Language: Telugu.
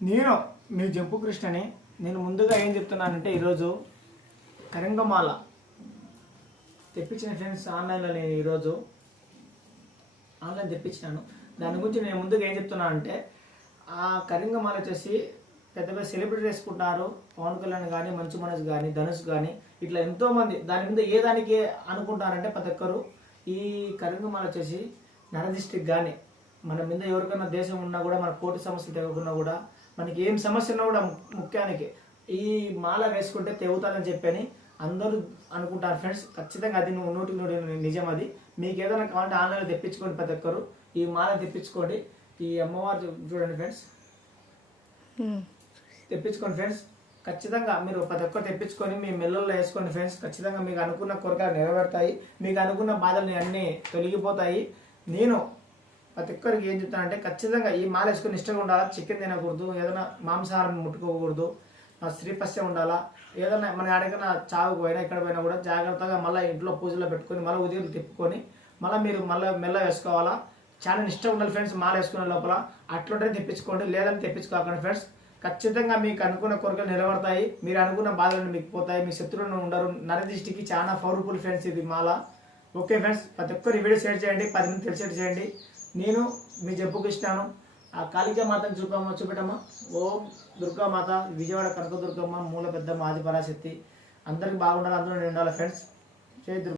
నేను మీ జంపు కృష్ణని. నేను ముందుగా ఏం చెప్తున్నానంటే ఈరోజు కరింగమాల తెప్పించిన ఫ్రెండ్స్ ఆన్లైన్లో నేను ఈరోజు ఆన్లైన్ తెప్పించినాను. దాని గురించి నేను ముందుగా ఏం చెప్తున్నానంటే ఆ కరింగమాల వచ్చేసి పెద్ద పెద్ద సెలబ్రిటీ వేసుకుంటున్నారు. పవన్ కళ్యాణ్ కానీ, మంచు మనోజ్ కానీ, ధనుష్ కానీ, ఇట్లా ఎంతోమంది దాని మీద ఏ దానికి అనుకుంటారంటే ప్రతి ఒక్కరు ఈ కరింగమాల వచ్చేసి నరదిష్టికి కానీ మన మీద ఎవరికైనా దేశం ఉన్నా కూడా మన కోటి సమస్యలు తెగకున్నా కూడా మనకి ఏం సమస్య ఉన్నా కూడా ముఖ్యానికి ఈ మాల వేసుకుంటే తెగుతాదని చెప్పని అందరూ అనుకుంటారు ఫ్రెండ్స్. ఖచ్చితంగా అది 100% నిజం. అది మీకు ఏదైనా కావాలంటే ఆన్లైన్లో తెప్పించుకోండి. ప్రతి ఒక్కరు ఈ మాల తెప్పించుకోండి. ఈ అమ్మవారు చూడండి ఫ్రెండ్స్, తెప్పించుకోండి ఫ్రెండ్స్. ఖచ్చితంగా మీరు ప్రతి ఒక్కరు తెప్పించుకొని మీ మెల్లల్లో వేసుకోండి ఫ్రెండ్స్. ఖచ్చితంగా మీకు అనుకున్న కోరికలు నెరవేరుతాయి. మీకు అనుకున్న బాధలు అన్నీ తొలగిపోతాయి. నేను ప్రతి ఒక్కరికి ఏం చెప్తానంటే ఖచ్చితంగా ఈ మాల వేసుకొని ఇష్టంగా ఉండాలా. చికెన్ తినకూడదు, ఏదైనా మాంసాహారం ముట్టుకోకూడదు, శ్రీపస్యం ఉండాలా. ఏదైనా మన ఎక్కడికైనా చావుకు పోయినా ఇక్కడ పోయినా కూడా జాగ్రత్తగా మళ్ళీ ఇంట్లో పూజలో పెట్టుకొని మళ్ళీ ఉదయం తిప్పుకొని మళ్ళీ మీరు మళ్ళీ మెల్ల వేసుకోవాలా. చాలా ఇష్టం ఉండాలి ఫ్రెండ్స్ మాల వేసుకునే లోపల. అట్లుంటే తెప్పించుకోండి, లేదని తెప్పించుకోకండి ఫ్రెండ్స్. ఖచ్చితంగా మీకు అనుకున్న కోరికలు నిలబడతాయి. మీరు అనుకున్న బాధలు మీకు పోతాయి. మీ శత్రువులు ఉండరు. నరదిష్టికి చాలా పవర్ఫుల్ ఫ్రెండ్స్ ఇది మాల. ఓకే ఫ్రెండ్స్, ప్రతి ఒక్కరు ఈ వీడియో షేర్ చేయండి, 10 మంది తెలిసేట్ చేయండి. నేను మీ జబ్బు కృష్ణాను. ఆ కాళికా మాతను చూపెట్టమ్మా. ఓం దుర్గామాత, విజయవాడ కనక దుర్గమ్మ, మూల పెద్దమ్మ, ఆది పరాశక్తి. అందరికి బాగుండాలి, అందరూ ఉండాలి ఫ్రెండ్స్. జై దుర్గా.